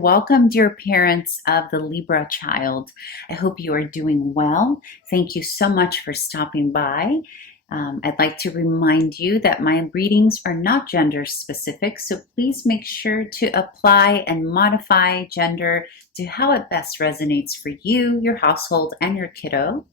and welcome, dear parents of the Libra child. I hope you are doing well. Thank you so much for stopping by. I'd like to remind you that my readings are not gender specific, so please make sure to apply and modify gender to how it best resonates for you, your household, and your kiddo.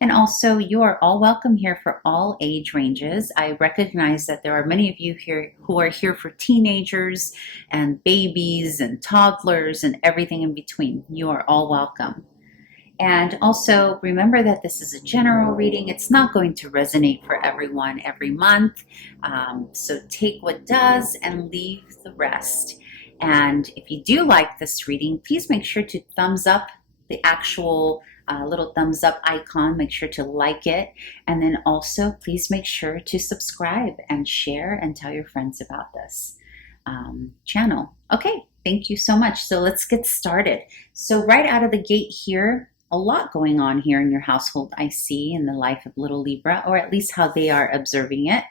And also, you are all welcome here for all age ranges. I recognize that there are many of you here who are here for teenagers and babies and toddlers and everything in between. You are all welcome. And also remember that this is a general reading. It's not going to resonate for everyone every month. So take what does and leave the rest. And if you do like this reading, please make sure to thumbs up the actual little thumbs up icon. Make sure to like it. And then also please make sure to subscribe and share and tell your friends about this channel. Okay, thank you so much. So let's get started. So right out of the gate here, a lot going on here in your household, I see, in the life of little Libra, or at least how they are observing it.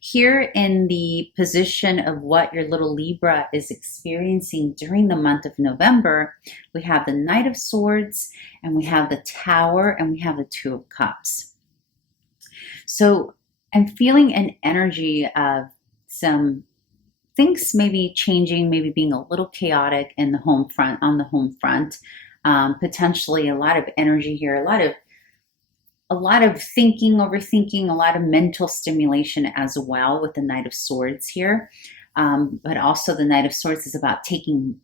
Here in the position of what your little Libra is experiencing during the month of November, we have the Knight of Swords, and we have the Tower, and we have the Two of Cups. So I'm feeling an energy of some things maybe changing, maybe being a little chaotic in the home front, on the home front. Potentially a lot of energy here, a lot of thinking, overthinking, a lot of mental stimulation as well with the Knight of Swords here. But also the Knight of Swords is about taking,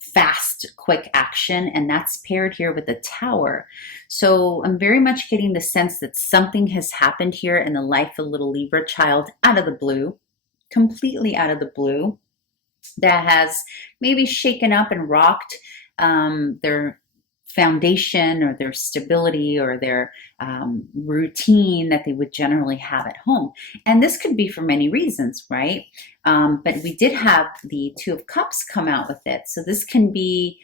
fast, quick action, and that's paired here with the Tower. So I'm very much getting the sense that something has happened here in the life of little Libra child out of the blue, completely out of the blue, that has maybe shaken up and rocked their foundation or their stability or their routine that they would generally have at home. And this could be for many reasons, right? But we did have the Two of Cups come out with it. So this can be,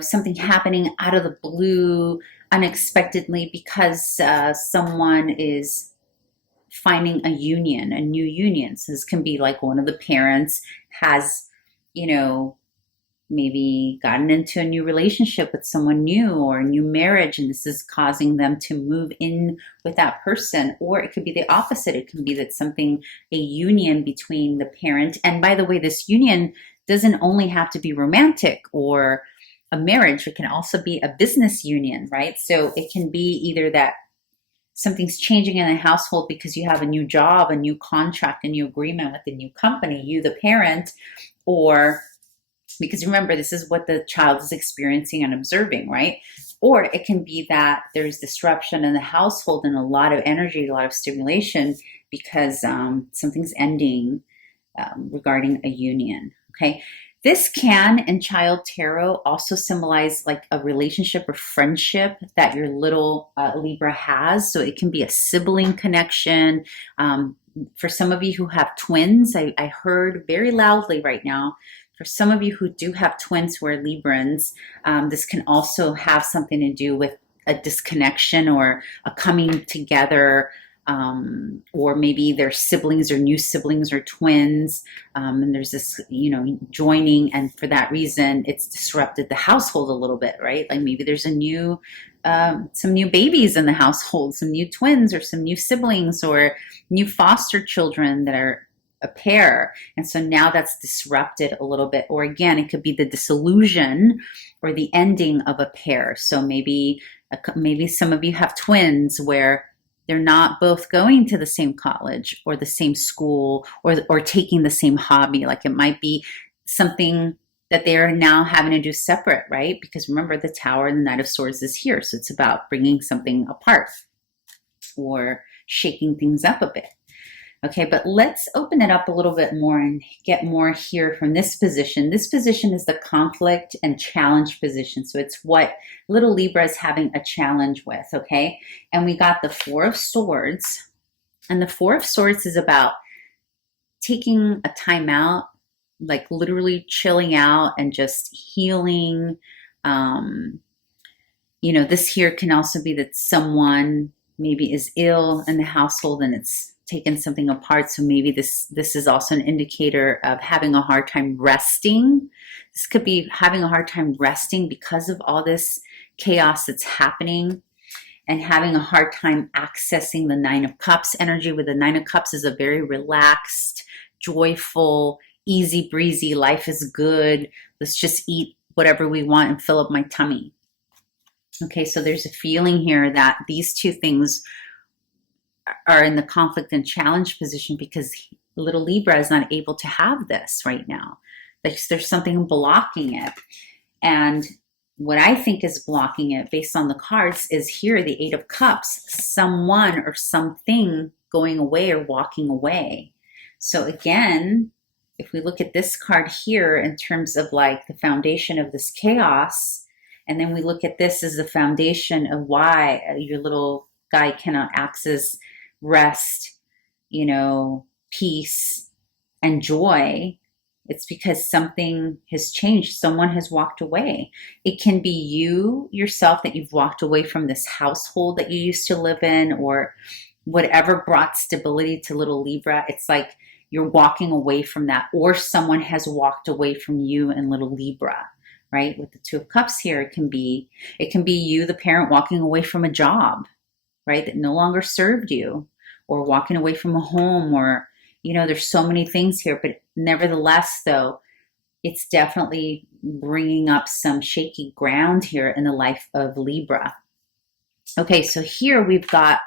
something happening out of the blue unexpectedly because someone is finding a union, a new union. So this can be like one of the parents has, maybe gotten into a new relationship with someone new or a new marriage, and this is causing them to move in with that person. Or it could be the opposite. It can be that a union between the parent. And by the way, this union doesn't only have to be romantic or a marriage. It can also be a business union, right? So it can be either that something's changing in the household because you have a new job, a new contract, a new agreement with a new company, you, the parent, or because remember, this is what the child is experiencing and observing, right? Or it can be that there's disruption in the household and a lot of energy, a lot of stimulation because something's ending regarding a union, okay? This can, in child tarot, also symbolize like a relationship or friendship that your little Libra has. So it can be a sibling connection. For some of you who have twins, I heard very loudly right now, for some of you who do have twins who are Librans, this can also have something to do with a disconnection or a coming together, or maybe they're siblings or new siblings or twins, and there's this, joining, and for that reason, it's disrupted the household a little bit, right? Like maybe there's some new babies in the household, some new twins or some new siblings or new foster children that are a pair, and so now that's disrupted a little bit. Or again, it could be the dissolution or the ending of a pair. So maybe some of you have twins where they're not both going to the same college or the same school or taking the same hobby. Like it might be something that they're now having to do separate, right? Because remember, the Tower and the Knight of Swords is here, so it's about bringing something apart or shaking things up a bit. Okay, but let's open it up a little bit more and get more here from this position. This position is the conflict and challenge position. So it's what little Libra is having a challenge with, okay? And we got the Four of Swords. And the Four of Swords is about taking a time out, like literally chilling out and just healing. This here can also be that someone maybe is ill in the household and it's taken something apart. So maybe this is also an indicator of having a hard time resting. This could be having a hard time resting because of all this chaos that's happening, and having a hard time accessing the Nine of Cups energy. With the Nine of Cups is a very relaxed, joyful, easy breezy, life is good, let's just eat whatever we want and fill up my tummy. Okay, so there's a feeling here that these two things are in the conflict and challenge position because little Libra is not able to have this right now. There's something blocking it. And what I think is blocking it based on the cards is here, the Eight of Cups, someone or something going away or walking away. So again, if we look at this card here in terms of like the foundation of this chaos, and then we look at this as the foundation of why your little guy cannot access rest, you know, peace and joy, it's because something has changed. Someone has walked away. It can be you yourself, that you've walked away from this household that you used to live in, or whatever brought stability to little Libra. It's like you're walking away from that, or someone has walked away from you and little Libra, right? With the Two of Cups here, it can be you, the parent, walking away from a job, right, that no longer served you, or walking away from a home, or, you know, there's so many things here. But nevertheless, though, it's definitely bringing up some shaky ground here in the life of Libra. Okay, so here we've got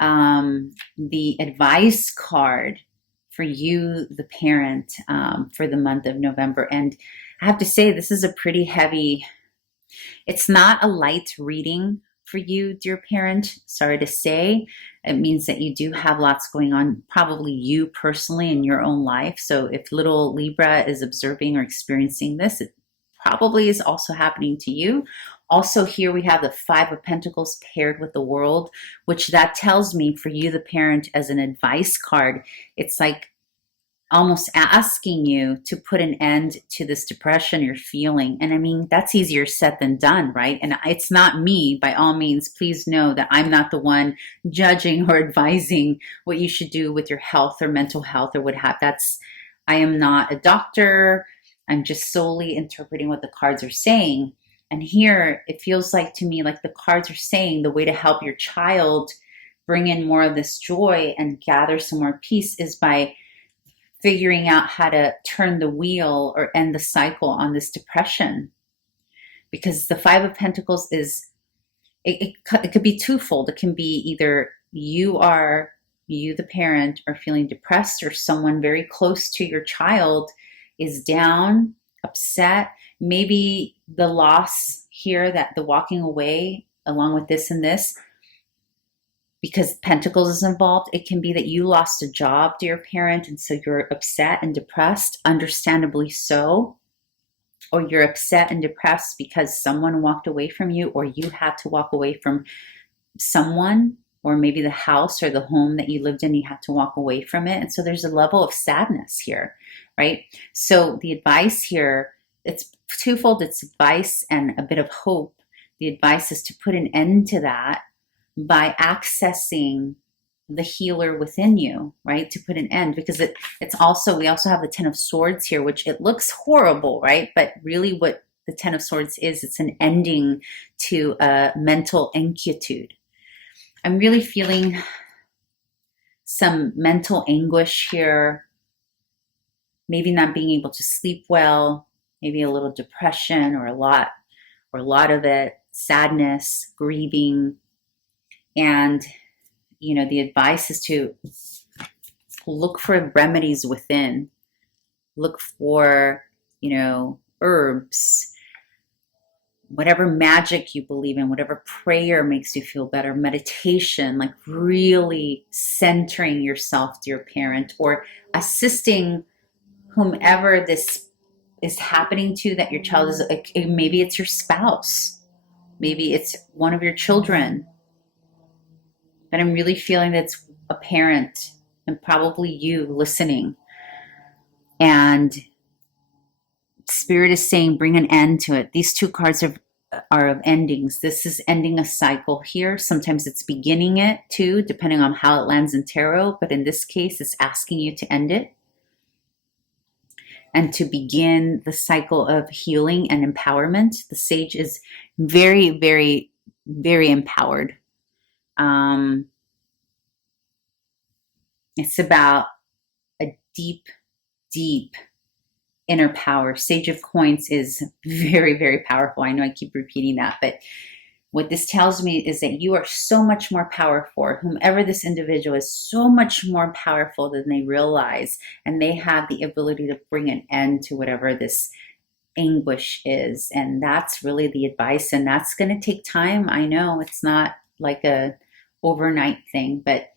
the advice card for you, the parent, for the month of November. And I have to say, this is a pretty heavy, it's not a light reading for you, dear parent. Sorry to say. It means that you do have lots going on, probably you personally in your own life. So if little Libra is observing or experiencing this, it probably is also happening to you. Also here we have the Five of Pentacles paired with the World, which that tells me for you, the parent, as an advice card, it's like almost asking you to put an end to this depression you're feeling. And I mean, that's easier said than done, right? And it's not me, by all means. Please know that I'm not the one judging or advising what you should do with your health or mental health or what have. I am not a doctor. I'm just solely interpreting what the cards are saying. And here it feels like to me like the cards are saying the way to help your child bring in more of this joy and gather some more peace is by figuring out how to turn the wheel or end the cycle on this depression. Because the Five of Pentacles is, it could be twofold. It can be either you, the parent, are feeling depressed, or someone very close to your child is down, upset. Maybe the loss here, that the walking away along with this and this, because Pentacles is involved, it can be that you lost a job, dear parent, and so you're upset and depressed, understandably so. Or you're upset and depressed because someone walked away from you, or you had to walk away from someone, or maybe the house or the home that you lived in, you had to walk away from it. And so there's a level of sadness here, right? So the advice here, it's twofold. It's advice and a bit of hope. The advice is to put an end to that by accessing the healer within you, right? To put an end, because it's also, we also have the Ten of Swords here, which it looks horrible, right? But really what the Ten of Swords is, it's an ending to a mental inquietude. I'm really feeling some mental anguish here, maybe not being able to sleep well, maybe a little depression, or a lot of it, sadness, grieving. And, you know, the advice is to look for remedies within. Look for, you know, herbs, whatever magic you believe in, whatever prayer makes you feel better, meditation, like really centering yourself, dear parent, or assisting whomever this is happening to, that your child is, maybe it's your spouse, maybe it's one of your children. But I'm really feeling that it's a parent, and probably you listening. And Spirit is saying, bring an end to it. These two cards are are of endings. This is ending a cycle here. Sometimes it's beginning it too, depending on how it lands in tarot. But in this case, it's asking you to end it and to begin the cycle of healing and empowerment. The Sage is very, very, very empowered. It's about a deep, deep inner power. Sage of Coins is very, very powerful. I know I keep repeating that, but what this tells me is that you are so much more powerful. Whomever this individual is so much more powerful than they realize, and they have the ability to bring an end to whatever this anguish is. And that's really the advice, and that's going to take time. I know it's not like a overnight thing, but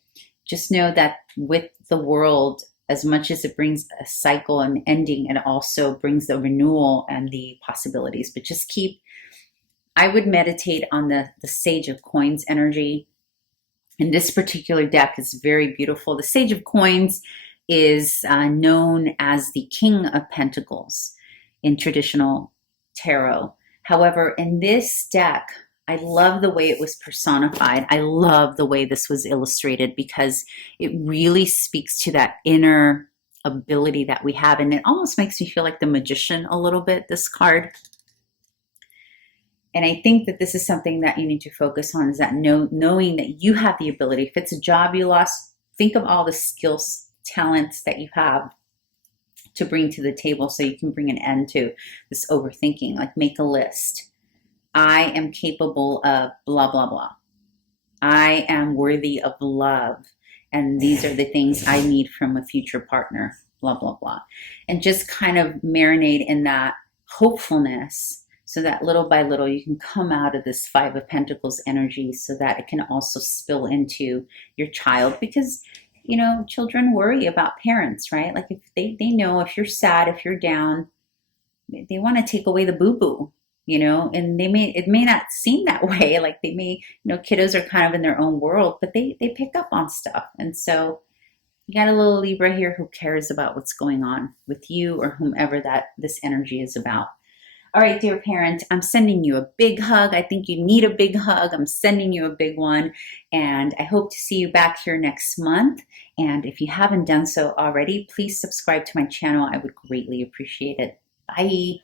just know that with the world, as much as it brings a cycle and ending, it also brings the renewal and the possibilities. But just I would meditate on the Sage of Coins energy. And this particular deck is very beautiful. The Sage of Coins is known as the King of Pentacles in traditional tarot. However, in this deck, I love the way it was personified. I love the way this was illustrated because it really speaks to that inner ability that we have. And it almost makes me feel like the magician a little bit, this card. And I think that this is something that you need to focus on, is that knowing that you have the ability. If it's a job you lost, think of all the skills, talents that you have to bring to the table so you can bring an end to this overthinking. Like, make a list. I am capable of blah, blah, blah. I am worthy of love. And these are the things I need from a future partner, blah, blah, blah. And just kind of marinate in that hopefulness so that little by little you can come out of this Five of Pentacles energy so that it can also spill into your child. Because, you know, children worry about parents, right? Like, if they know if you're sad, if you're down, they want to take away the boo-boo. You know, and it may not seem that way. Like, they may, you know, kiddos are kind of in their own world, but they pick up on stuff. And so you got a little Libra here who cares about what's going on with you or whomever that this energy is about. All right, dear parent, I'm sending you a big hug. I think you need a big hug. I'm sending you a big one. And I hope to see you back here next month. And if you haven't done so already, please subscribe to my channel. I would greatly appreciate it. Bye.